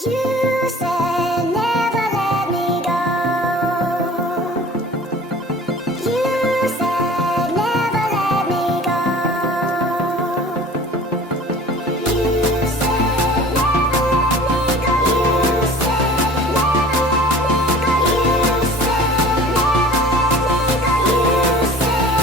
You said never let me go. You said never let me go. You said never let me go. You said never let me go. You said never let me go. You said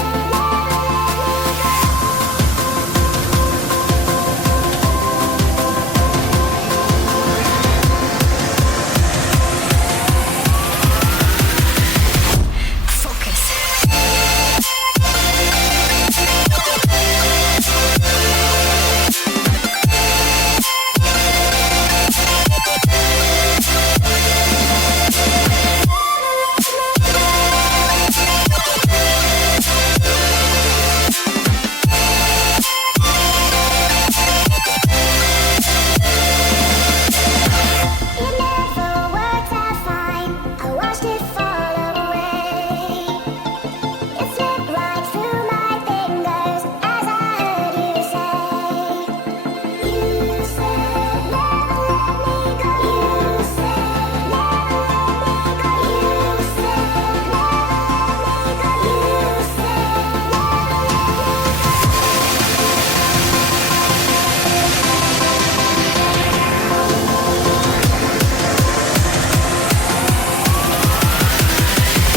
it never worked out fine. I watched it fall away. It slipped right through my fingers as I heard you say. You said never let me go. You said never let me go. You said never let me go. You said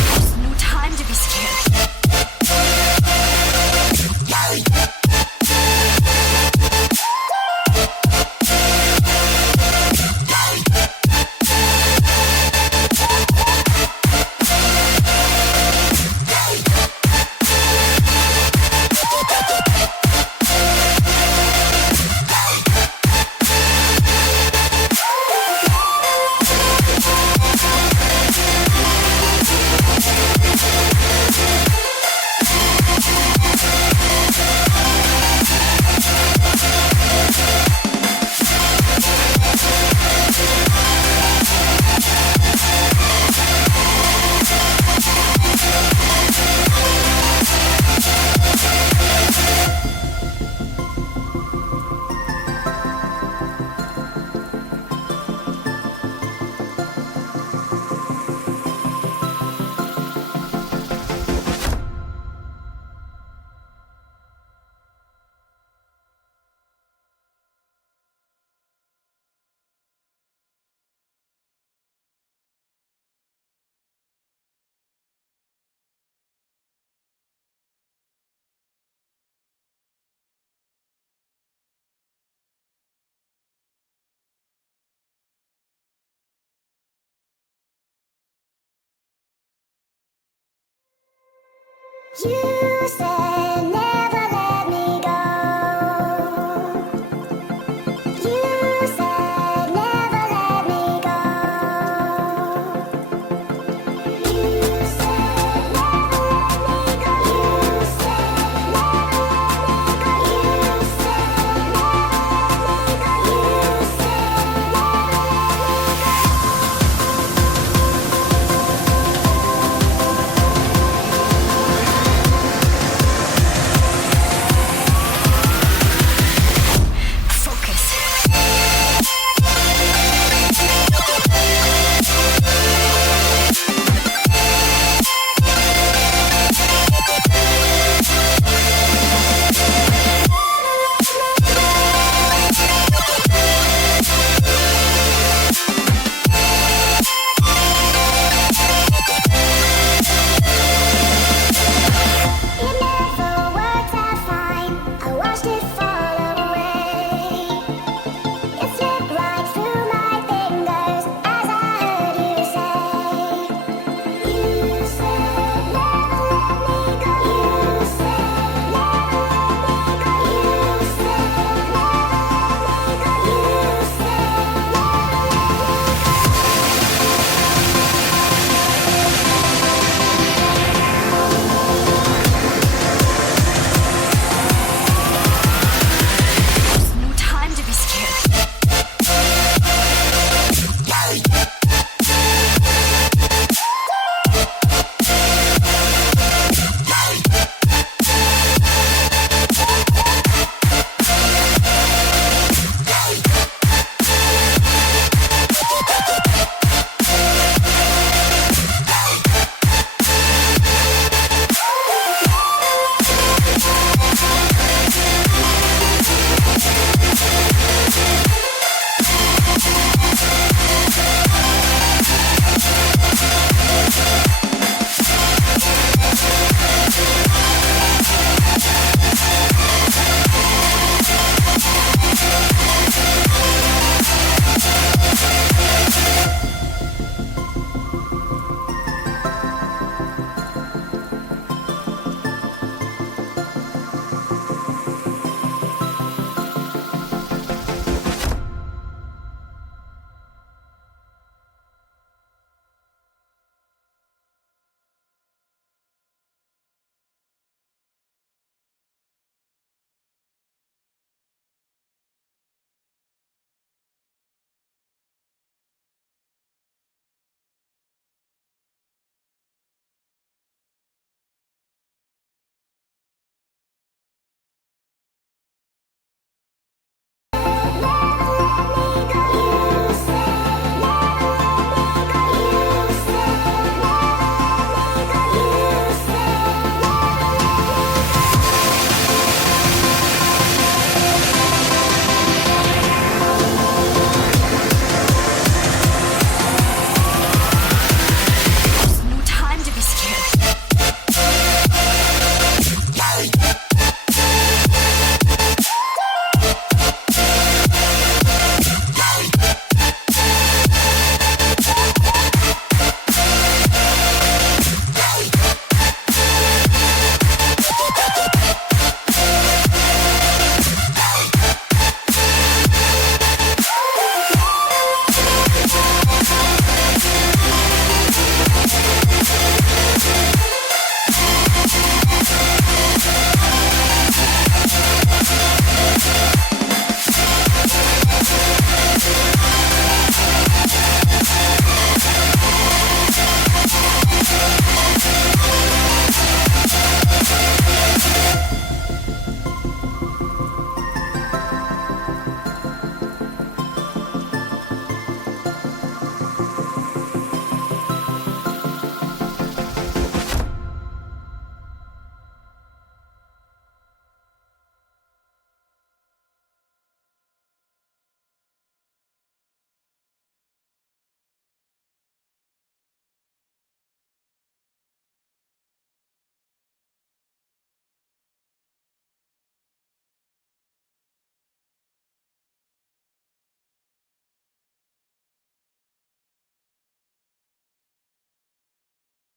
There's no time to be scared. you said